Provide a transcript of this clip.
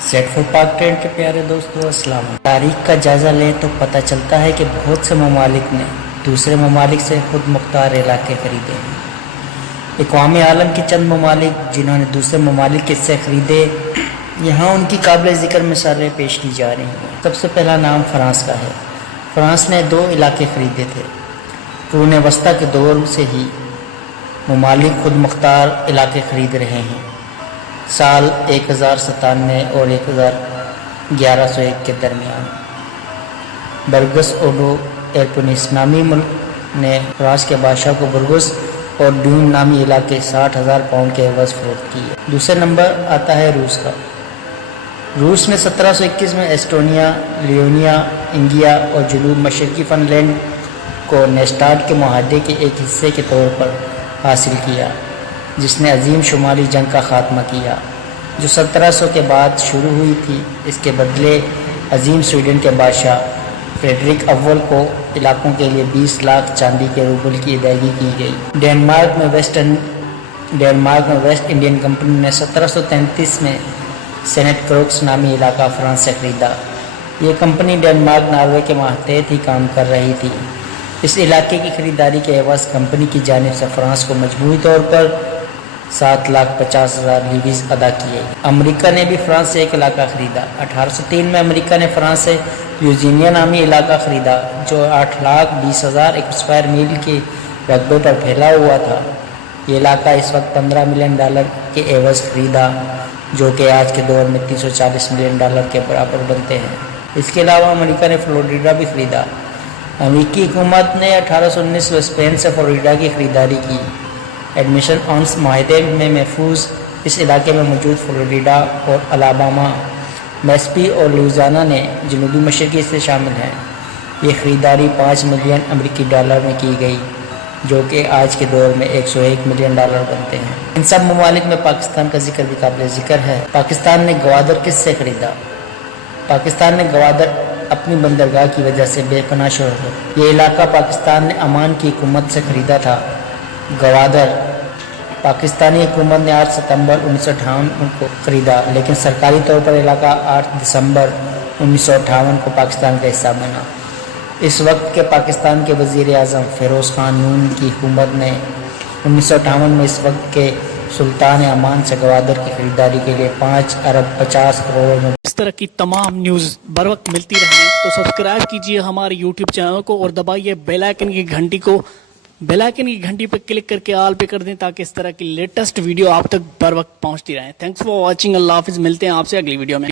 Set for पाक trade के प्यारे दोस्तों अस्सलाम वालेकुम। तारीख का जायज़ा लें तो पता चलता है कि बहुत से ममालिक ने दूसरे ममालिक से खुद मुख्तार इलाके खरीदे हैं। इक़वाम आलम के चंद ममालिक जिन्होंने दूसरे ममालिक से ख़रीदे, यहाँ उनकी काबिल ज़िक्र मिसालें पेश की जा रही हैं। सबसे पहला नाम फ़्रांस का है। फ़्रांस ने 2 इलाके ख़रीदे थे। क़ुरून वस्ता के दौर से ही ममालिक खुद मुख्तार इलाके ख़रीद रहे हैं। साल 1097 और 1101 के दरमियान बरगस ओडो एरपुनिस नामी मुल्क ने फ़्रांस के बादशाह को बरगस और ड्यून नामी इलाके 60,000 पाउंड के एवज़ फ़रोख्त किए। दूसरे नंबर आता है रूस का। रूस ने 1721 में एस्टोनिया, लियोनिया, इंगिया और जनूब मशरकी फ़िनलैंड को नेस्टाड के मुआहदे के एक हिस्से के तौर पर हासिल किया, जिसने अजीम शुमाली जंग का ख़ात्मा किया जो 1700 के बाद शुरू हुई थी। इसके बदले अजीम स्वीडन के बादशाह फ्रेडरिक अव्वल को इलाकों के लिए 20 लाख चांदी के रूबल की अदायगी की गई। डेनमार्क में वेस्ट इंडियन कंपनी ने 1733 में सेनेट क्रोक्स नामी इलाका फ्रांस से ख़रीदा। ये कंपनी डेनमार्क नॉर्वे के मातहत ही काम कर रही थी। इस इलाके की ख़रीदारी के एवज़ कंपनी की जानिब से फ़्रांस को मजमूई तौर पर 7,50,000 लीवीज़ अदा किए। अमेरिका ने भी फ्रांस से एक इलाका ख़रीदा। 1803 में अमेरिका ने फ्रांस से ल्यूजिनिया नामी इलाका ख़रीदा जो 8,20,000 स्क्वायर मील के रकबे पर फैला हुआ था। ये इलाका इस वक्त $15 मिलियन के एवज़ ख़रीदा, जो कि आज के दौर में $340 मिलियन के बराबर बनते हैं। इसके अलावा अमेरिका ने फ्लोरिडा भी ख़रीदा। अमेरिकी हुकूमत ने 1819 में स्पेन से फ्लोरिडा की ख़रीदारी की। एडमिशन ऑन्स माहदे में महफूज इस इलाके में मौजूद फ्लोरिडा और अलाबामा, मैसपी और लुइसियाना ने जनूबी मशरक़ी से शामिल हैं। ये ख़रीदारी $5 मिलियन अमेरिकी डॉलर में की गई, जो कि आज के दौर में $101 मिलियन बनते हैं। इन सब ममालिक में पाकिस्तान का जिक्र भी काबिल ज़िक्र है। पाकिस्तान ने गवादर किस से ख़रीदा? पाकिस्तान ने गवादर अपनी बंदरगाह की वजह से बेपनाह शोर हो। ये इलाका पाकिस्तान ने अमान की हुकूमत से ख़रीदा था। गवादर पाकिस्तानी हुकूमत ने 8 सितंबर 1958 को ख़रीदा, लेकिन सरकारी तौर पर इलाका 8 दिसंबर 1958 को पाकिस्तान का हिस्सा बना। इस वक्त के पाकिस्तान के वज़ीर आज़म फ़िरोज़ ख़ान नून की हुकूमत ने 1958 में इस वक्त के सुल्तान अमान से गवादर की ख़रीदारी के लिए 5 अरब 50 करोड़। इस तरह की तमाम न्यूज़ बर वक्त मिलती रहे तो सब्सक्राइब कीजिए हमारे यूट्यूब चैनल को और दबाइए बेल आइकन की घंटी को। बेल आइकन की घंटी पर क्लिक करके ऑल पे कर दें ताकि इस तरह की लेटेस्ट वीडियो आप तक बर वक्त पहुंचती रहे। Thanks for watching. अल्लाह हाफिज़। मिलते हैं आपसे अगली वीडियो में।